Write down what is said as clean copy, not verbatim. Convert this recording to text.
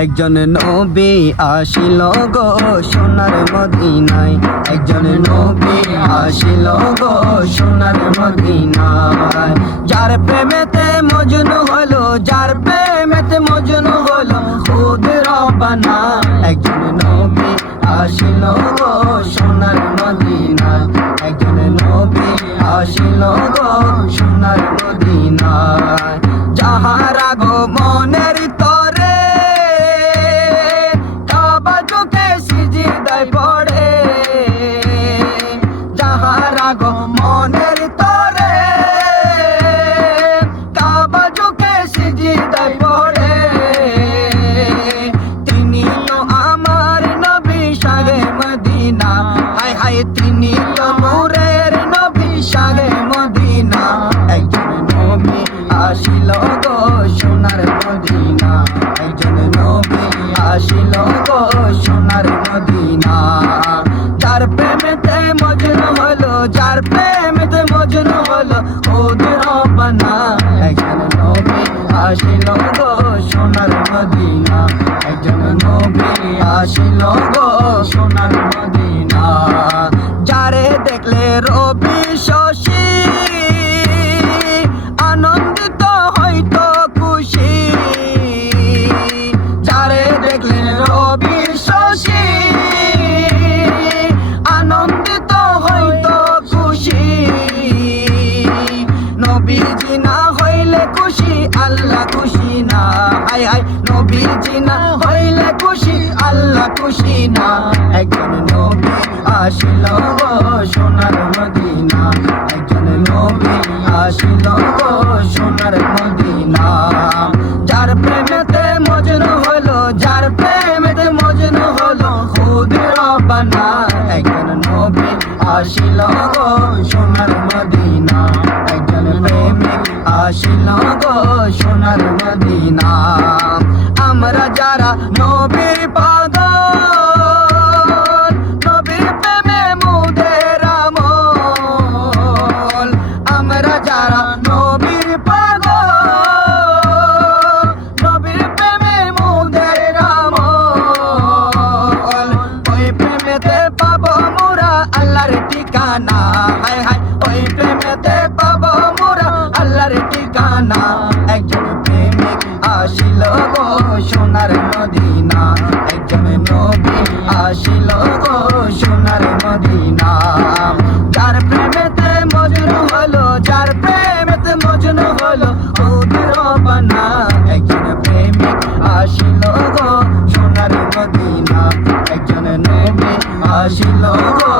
একজন নবী আসিল গো সোনার মদিনায়, একজন নবী আসিল গো সোনার মদিনায়। যার প্রেমেতে মজনু হলো, যার প্রেমেতে মজনু হলো খুদ রব্বানা। একজন নবী আসিল গো সোনার মদিনায়, একজন নবী আসিল গো সোনার মদিনায়। যাহার আগমনের তরে কাবা ঝুঁকে সিজদায় পড়ে, যাহার আগমনের তরে কাবা ঝুঁকে সিজদায় পড়ে, তিনি তো আমার নবী শাহে মদিনা। হায় হায় তিনি তো নূরের নবী শাহে মদিনা। একজন নবী আসিল গো সোনার মদিনা, একজন নবী আসিল গো সোনার মদিনা। যার প্রেমেতে মজনু হলো, যার প্রেমেতে মজনু হলো খুদ রব্বানা। একজন নবী আসিল গো সোনার মদিনা, একজন নবী আসিল গো সোনার মদিনা। যারে দেখলে রবি শশী আনন্দিত হইতো খুশি, যারে দেখলে রবি শশী আনন্দিত হইতো খুশি। নবীজি না হইলে খুশি আল্লাহ খুশি না। হায় হায় নবীজি না হইলে খুশি আল্লাহ খুশি না। একজন নবী আসিল গো সোনার মদিনা, একজন নবী আসিল গো সোনার মদিনা। যার প্রেমেতে মজনু হলো, যার প্রেমেতে মজনু হলো খুদ রব্বানা। একজন নবী আসিল গো সোনার মদিনা, একজন প্রেমিক আসিল গো সোনার মদিনা। আমরা যারা নবীর পাগল, নবীর প্রেমে মোদের আমল। আমরা যারা নবীর পাগল, নবীর প্রেমে মোদের আমল। ওই প্রেমেতে পাবো মোরা আল্লাহর ঠিকানা। হায় হায় ওই প্রেমেতে পাবো মোরা আল্লাহর ঠিকানা। একজন প্রেমিক আসিল গো সোনার মদিনা, একজন নবী আসিল গো সোনার মদিনা। যার প্রেমেতে মজনু হলো, যার প্রেমেতে মজনু হলো খুদ রব্বানা। একজন প্রেমিক আসিল গো সোনার মদিনা, একজন নবী আসিল গো